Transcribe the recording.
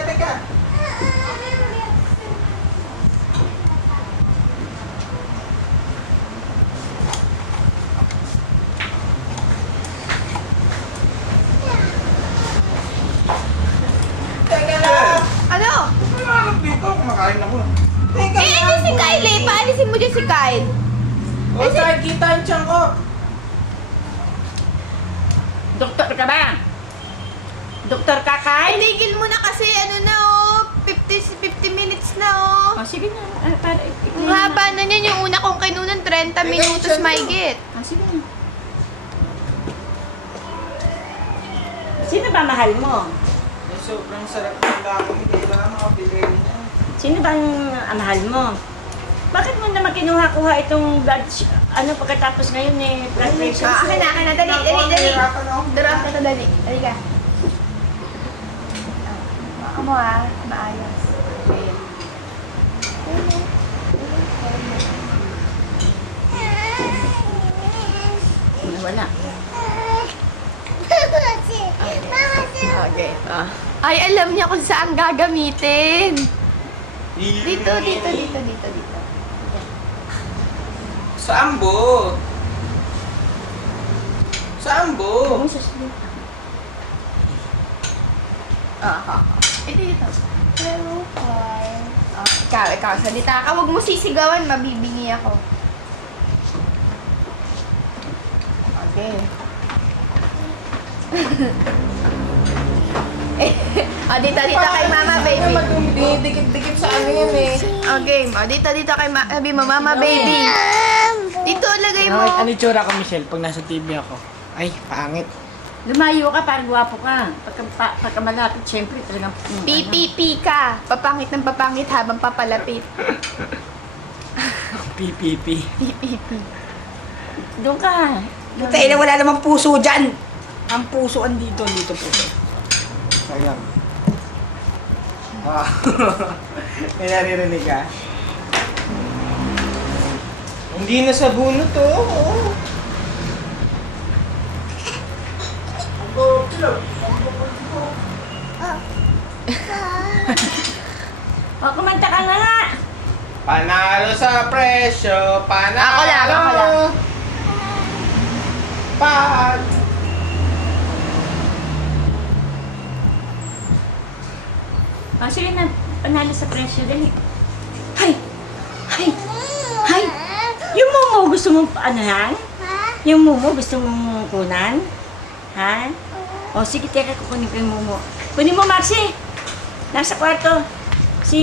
teka. Teka lang. Ano? Ano dito? Kumakain ako. Teka Eh, ano si Kyle eh? Paalisin mo dyan si Kyle. O, nakikita ang tiyan ko. Doktor ka ba? Doktor ka, Ay, Kyle? tigil mo na kasi ano na oh. 50 minutes na oh. Oh, sige na. Para Ang haba na niyan. Yung una kong kinunan, 30 minutos mahigit. Sige na. Sino ba mahal mo? Ay, sobrang sarap ng dako. Hindi kailangan makabili niya. Sino ba ang mahal mo? Bakit mo naman kinuha-kuha itong blood, pagkatapos ngayon blood pressure? Akin na. Dali. Nahihirapan ako. Drop ka to, dali. Dali ka. Baka mo maayos. Okay. Wala. Okay. Ay, alam niya kung saan gagamitin. Dito. Saan bo? Saan bo? Dito. Hello, Carl. Ikaw, salita ka. Huwag mo sisigawan, mabibingi ako. Okay. Dito kay Mama, baby. Dikit-dikit sa ano yan eh. Okay, dito kay sabi mo, Mama, baby. Dito, lagay mo. Ano itsura ko, Michelle, pag nasa TV ako? Ay, pangit. Lumayo ka, parang gwapo ka. Pagka malapit, syempre, talagang... PPP ka. Papangit ng papangit habang papalapit. PPP. PPP. Doon ka. Tayo na wala namang puso dyan. Ang puso andito, dito puso. Sayang. May naririnig ka? Hindi na sa bunot to. O, kumanta ka na nga. Panalo sa presyo. Panalo. Ako lang. Pag. O, sige na. Panalo sa presyo. Dali. Hay! Yung mumo, gusto mong yan? Yung mumo, gusto mong kunan? Ha? O, sige, teka, kukunin ko yung mumo. Kunin mo, Maxi. Nasa kwarto.